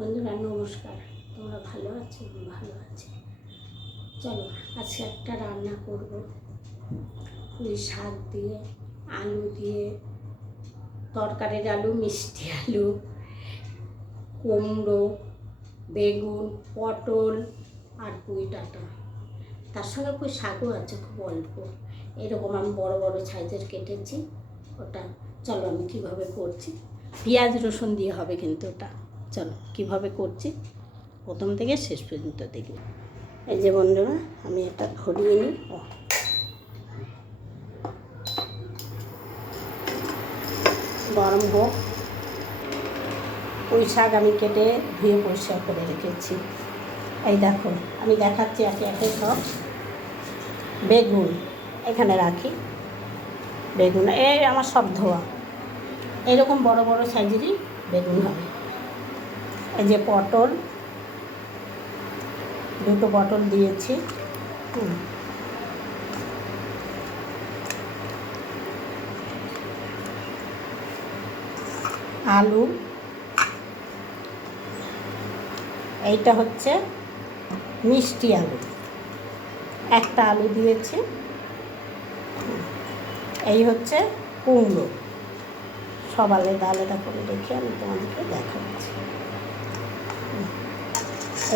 বন্ধুরা নমস্কার, তোমরা ভালো আছো? ভালো আছি। চলো আজকে একটা রান্না করব পুঁই শাক দিয়ে, আলু দিয়ে, তরকারির আলু, মিষ্টি আলু, কুমড়ো, বেগুন, পটল আর পুঁই ডাঁটা। তার সঙ্গে পুঁই শাকও আছে, খুব অল্প। এরকম আমি বড় বড় সাইজের কেটেছি ওটা। চলো আমি কীভাবে করছি, পেঁয়াজ রসুন দিয়ে হবে কিন্তু ওটা। চলো কীভাবে করছি প্রথম থেকে শেষ পর্যন্ত দেখি। এই যে বন্ধুরা, আমি এটা ধরিয়ে নিই। গরম হোক। পুঁই শাক আমি কেটে ধুয়ে পরিষ্কার করে রেখেছি। এই দেখো, আমি দেখাচ্ছি একে একে সব। বেগুন এখানে রাখি, বেগুন এই আমার সব ধোয়া। এরকম বড় বড় সাইজেরই বেগুন হবে। এই যে পটল, দুটো পটল দিয়েছি। আলু, এইটা হচ্ছে মিষ্টি আলু, একটা আলু দিয়েছি। এই হচ্ছে কুমড়ো, সব আলাদা আলাদা করে রেখে আমি তোমাদেরকে দেখাচ্ছি।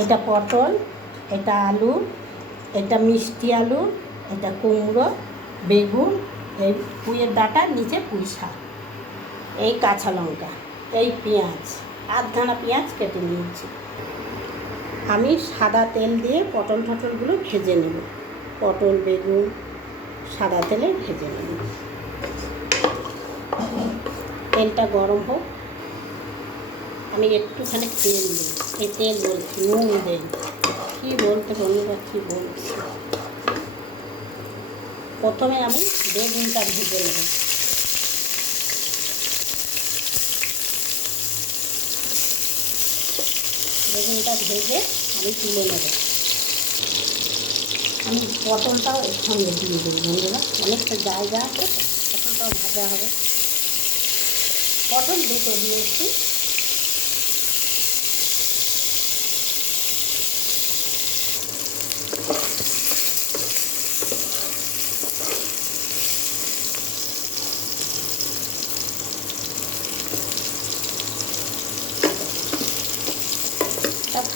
এটা পটল, এটা আলু, এটা মিষ্টি আলু, এটা কুমড়ো, বেগুন, এই পুঁইয়ের ডাঁটা, নিচে পুঁই শাক, এই কাঁচা লঙ্কা, এই পেঁয়াজ, আধখানা পেঁয়াজ কেটে নিয়েছি। আমি সাদা তেল দিয়ে পটল টটলগুলো ভেজে নেব। পটল বেগুন সাদা তেলে ভেজে নেব। তেলটা গরম হোক, আমি একটুখানি তেল দিই। এই তেল বলছি, নুন দেই, কী বলতে বন্ধুরা কী বলছি। প্রথমে আমি বেগুনটা ভেজে নেব। বেগুনটা ভেজে আমি তুলে নেব। আমি পটলটাও এর সঙ্গে দিয়ে দেবো বন্ধুরা, অনেকটা জায়গা আছে, পটলটাও ভাজা হবে। পটল দুটো দিয়েছি।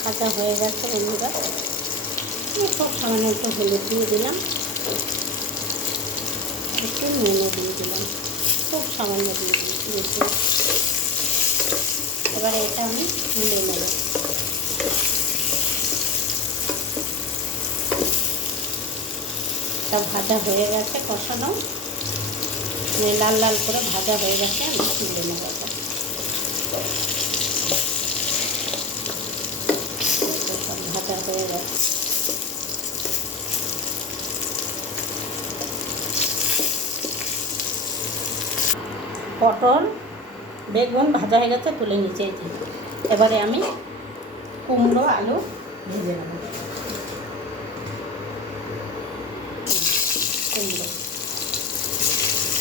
ভাজা হয়ে গেছে বন্ধুরা। খুব সামান্য একটু হলুদ দিয়ে দিলাম, একটু নুনও দিয়ে দিলাম, খুব সামান্য দিয়ে দিয়েছি। এবারে এটা আমি তুলে নেব। এটা ভাজা হয়ে গেছে, কষানো লাল লাল করে ভাজা হয়ে গেছে, আমি তুলে নেব। সব ভাজা হয়ে গেছে। পটল বেগুন ভাজা হয়ে গেছে, তুলে নিচে। এবারে আমি কুমড়ো আলু ভেজে নেব। কুমড়ো,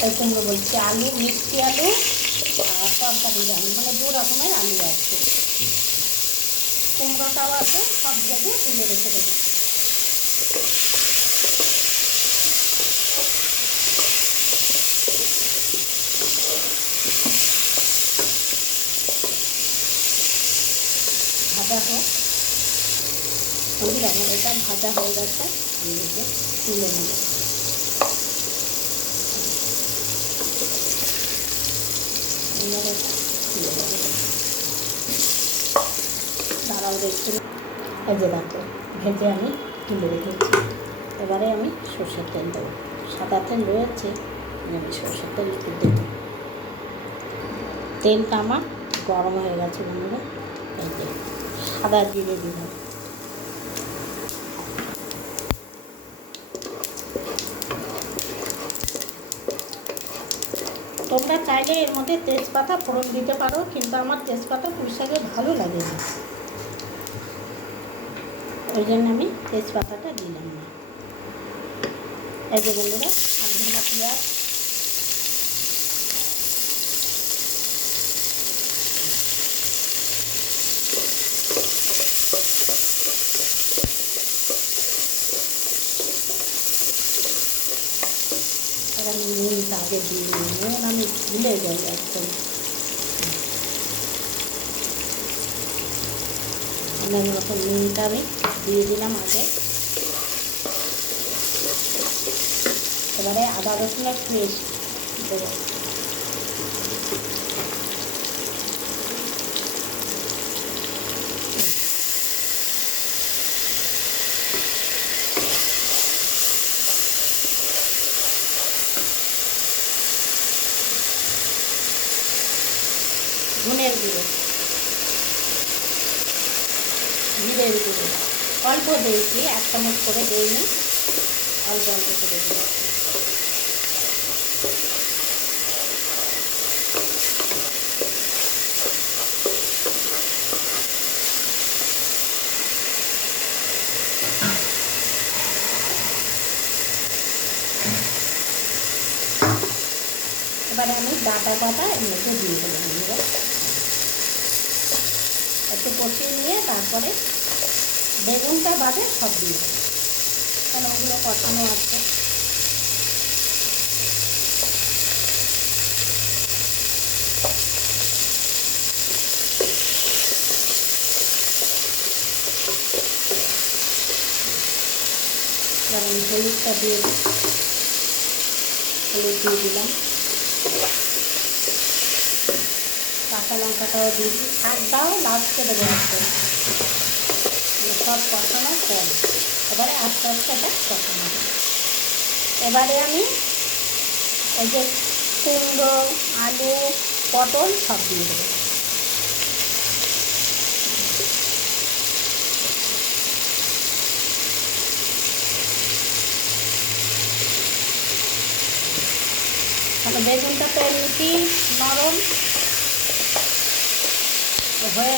এই কুমড়ো বলছি, আলু, মিষ্টি আলু আর তরকারির আলু, মানে দু রকমের আলু আছে। কুমড়োটাও আছে, সব ভেজে তুলে রেখে দেবো। ভাজা হোক বন্ধুরা, আমার এটা ভাজা হয়ে গেছে, আমি তুলে নেব। দাঁড়াও দেখছি। এই যে দেখো, ভেজে আমি তুলে রেখেছি। এবারে আমি সরষের তেল দেবো। সাদা তেল রয়েছে, আমি সরষের তেল দেবো। তেলটা আমার গরম হয়ে গেছে বন্ধুরা। এই যে সাদা জিরে দিলাম। তোমরা চাইলে এর মধ্যে তেজপাতা ফোড়ন দিতে পারো, কিন্তু আমার তেজপাতা পুঁই শাকে ভালো লাগে না, ওই জন্য আমি তেজপাতাটা দিলাম না। এই যে বন্ধুরা, আধখানা পেঁয়াজ, আগে দিয়ে নিই, নুন আমি ভুলে যাই একদম। আমার মতো নুনটা আমি দিয়ে দিলাম আগে। এবারে আদা রসুনের পেস্ট দেবো। ধনের গুঁড়ো, জিরের গুঁড়ো অল্প দিয়েছি, 1 চামচ করে দিইনি, অল্প অল্প করে দিয়েছি। এবারে আমি ডাটা পাতা এর মধ্যে দিয়ে দিলাম, একটু কষিয়ে নিয়ে তারপরে বেগুনটা বাদে সব দিয়ে দেবো, কারণ ওগুলো কষানো আছে। এবার আমি হলুদটা দিয়ে দিই, হলুদ দিয়ে দিলাম, কাঁচা লঙ্কাটাও দিয়ে দিই, শাকটাও লাস্টে দেবো একদম, সব কষানো কম। এবারে আস্তে আস্তে এটা কষানো হবে। এবারে আমি এই যে কুমড়ো, আলু, পটল সব দিয়ে দেবো। তাহলে বেগুনটা তো এমনিতেই নরম হয়ে,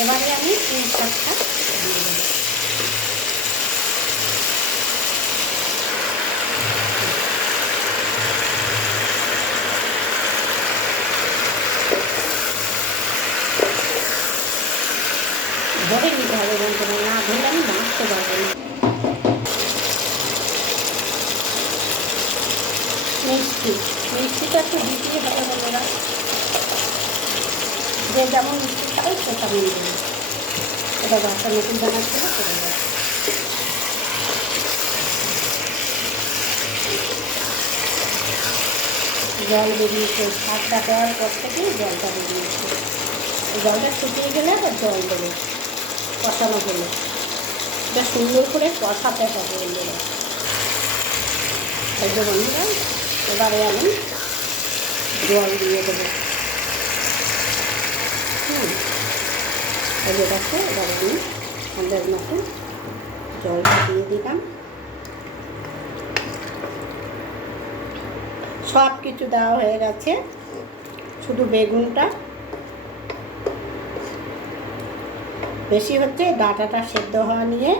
এবারে আমি পুঁই শাকটা দিয়ে দেবো। ধরে নিতে হবে বলতে, না ধরলে আমি মাখতে পারবো না। মিষ্টিটা একটু দিতেই হবে বন্ধুরা, যে যেমন মিষ্টি খাবে সে তেমন দেবে। এটা বাচ্চা নতুন বানাচ্ছে না, করে দেবে। জল বেরিয়েছে, শাকটা দেওয়ার পর থেকে জলটা বেরিয়েছে। জলটা শুকিয়ে গেলে আবার জল দেবো, কষানো হলে। এটা সুন্দর করে কষাতে হবে বন্ধুরা। এই যে বন্ধুরা এবারে আমি জল দিয়ে দেবো। এই দেখো, এবারে আমি আমাদের মতো জলটা দিয়ে দিলাম। সব কিছু দেওয়া হয়ে গেছে, শুধু বেগুনটা বেশি হচ্ছে, ডাঁটাটা সেদ্ধ হওয়া নিয়ে